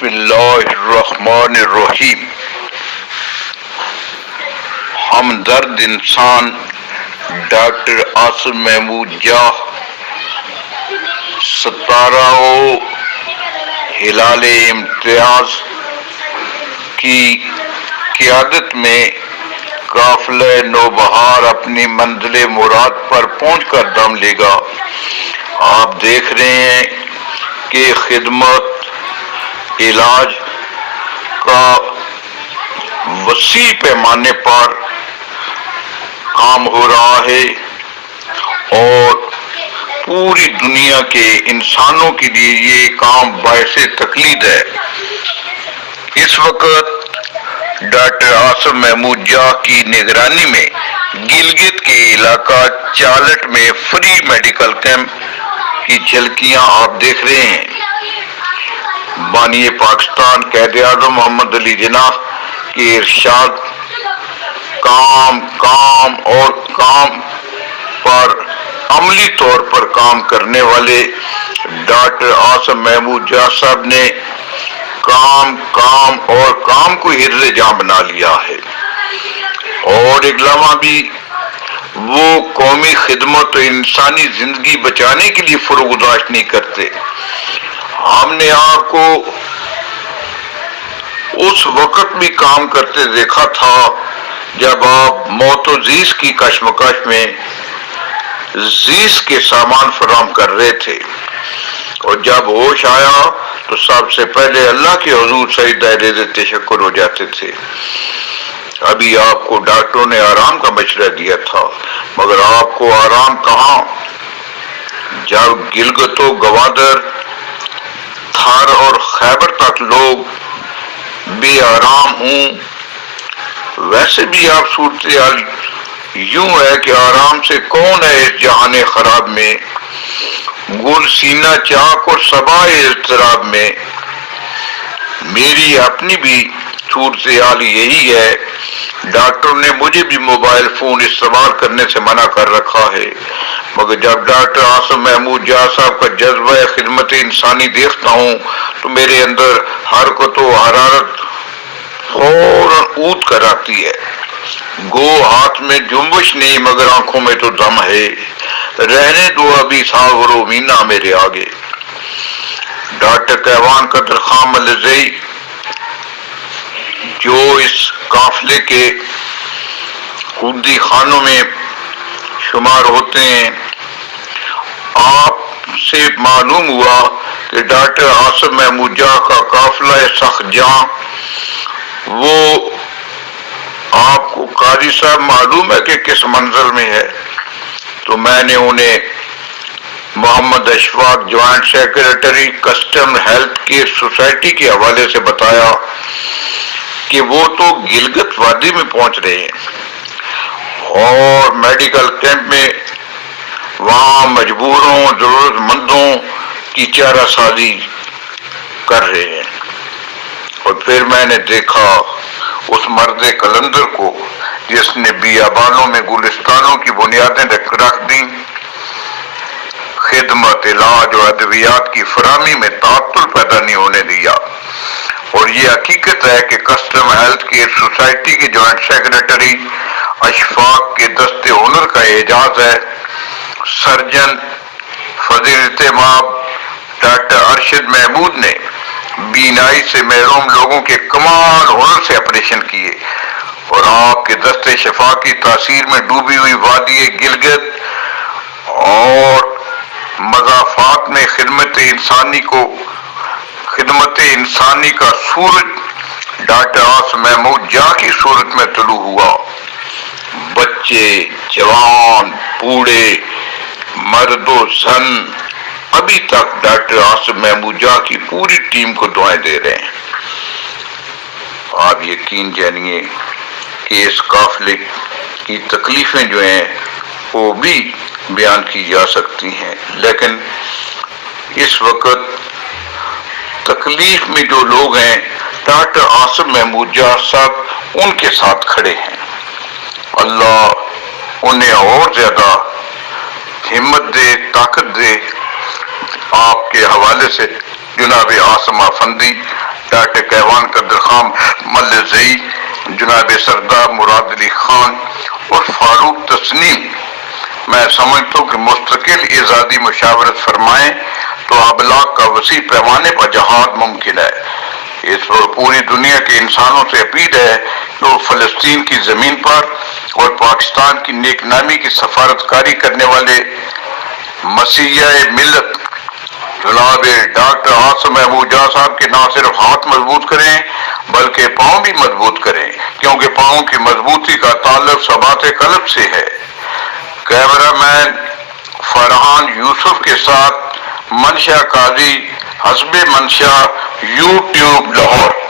بسم اللہ الرحمن الرحیم۔ ہمدرد انسان ڈاکٹر عاصم محمود جاہ 17 ہلال امتیاز کی قیادت میں قافلہ نوبہار اپنی منزل مراد پر پہنچ کر دم لے گا۔ آپ دیکھ رہے ہیں کہ خدمت علاج کا وسیع پیمانے پر کام ہو رہا ہے اور پوری دنیا کے انسانوں کے لیے یہ کام باعث تقلید ہے۔ اس وقت ڈاکٹر عاصم محمود جاہ کی نگرانی میں گلگت کے علاقہ چالٹ میں فری میڈیکل کیمپ کی جھلکیاں آپ دیکھ رہے ہیں۔ بانی پاکستان قائد اعظم محمد علی جناح کے ارشاد کام اور کام پر عملی طور پر کام کرنے والے ڈاکٹر عاصم محمود جاہ صاحب نے کام اور کام کو حرز جاں بنا لیا ہے، اور ایک لمحہ بھی وہ قومی خدمت اور انسانی زندگی بچانے کے لیے فروگزاشت نہیں کرتے۔ ہم نے آپ کو اس وقت بھی کام کرتے دیکھا تھا جب آپ موت و زیست کی کشمکش میں زیست کے سامان فراہم کر رہے تھے، اور جب ہوش آیا تو سب سے پہلے اللہ کے حضور سجدہ رضا تشکر ہو جاتے تھے۔ ابھی آپ کو ڈاکٹروں نے آرام کا مشورہ دیا تھا، مگر آپ کو آرام کہاں، جب گلگت و گوادر، تھر اور خیبر تک لوگ بے آرام ہوں۔ ویسے بھی آپ صورتحال یوں ہے کہ آرام سے کون ہے اس جہان خراب میں، گل سینہ چاک اور صبا اضطراب میں۔ میری اپنی بھی صورتحال یہی ہے۔ ڈاکٹر نے مجھے بھی موبائل فون استعمال کرنے سے منع کر رکھا ہے، مگر جب ڈاکٹر عاصم محمود جاہ صاحب کا جذبہ خدمت انسانی دیکھتا ہوں تو میرے اندر حرکت و حرارت فوراً اونت کر آتی ہے۔ گو ہاتھ میں جنبش نہیں مگر آنکھوں میں تو دم ہے، رہنے دو ابھی ساغر و مینا میرے آگے۔ ڈاکٹر کیوان قدر خان ملرزئی جو اس قافلے کے خودی خانوں میں شمار ہوتے ہیں، آپ سے معلوم ہوا کہ ڈاکٹر عاصم محمود جاہ کا قافلہ سخت جاں، وہ آپ کو قاضی صاحب معلوم ہے کہ کس منزل میں ہے؟ تو میں نے انہیں Muhammad Ashfaq joint secretary custom health care society کے حوالے سے بتایا کہ وہ تو گلگت وادی میں پہنچ رہے ہیں اور میڈیکل کیمپ میں وہاں مجبوروں ضرورت مندوں کی چارہ سازی کر رہے ہیں۔ اور پھر میں نے دیکھا اس مرد کلندر کو جس نے بیابانوں میں گلستانوں کی بنیادیں رکھ دیں، خدمت علاج اور ادویات کی فراہمی میں تعطل پیدا نہیں ہونے دیا۔ اور یہ حقیقت ہے کہ کسٹم ہیلتھ کیئر سوسائٹی کے جوائنٹ سیکریٹری اشفاق کے دست ہنر کا اعجاز ہے۔ سرجن فضیلت مآب ڈاکٹر ارشد محمود نے بینائی سے محروم لوگوں کے کمال ہنر سے آپریشن کیے، اور آپ کے دست شفا کی تاثیر میں ڈوبی ہوئی وادی گلگت اور مضافات میں خدمت انسانی کا سورج ڈاکٹر عاصم محمود جاہ کی صورت میں طلوع ہوا۔ بچے، جوان، بوڑھے، مرد و زن ابھی تک ڈاکٹر عاصم محمود جاہ کی پوری ٹیم کو دعائیں دے رہے ہیں۔ آپ یقین جانیے کہ اس قافلے کی تکلیفیں جو ہیں وہ بھی بیان کی جا سکتی ہیں، لیکن اس وقت تکلیف میں جو لوگ ہیں ڈاکٹر عاصم محمود جاہ صاحب ان کے ساتھ کھڑے ہیں۔ اللہ انہیں اور زیادہ ہمت دے، طاقت دے۔ آپ کے حوالے سے جناب عاصم افندی ڈاکٹر کیوان قدر خان ملزئی، جناب سردار مراد علی خان اور فاروق تسنیم، میں سمجھتا ہوں کہ مستقل ایجادی مشاورت فرمائیں تو ابلاغ کا وسیع پیمانے پر جہاد ممکن ہے۔ اس پر پوری دنیا کے انسانوں سے اپیل ہے کہ وہ فلسطین کی زمین پر اور پاکستان کی نیک نامی کی سفارت کاری کرنے والے مسیح ملت جناب ڈاکٹر عاصم محمود جان صاحب کے نہ صرف ہاتھ مضبوط کریں بلکہ پاؤں بھی مضبوط کریں، کیونکہ پاؤں کی مضبوطی کا تعلق ثبات قلب سے ہے۔ کیمرہ مین فرحان یوسف کے ساتھ منشا قاضی، حسب منشا، یوٹیوب لاہور۔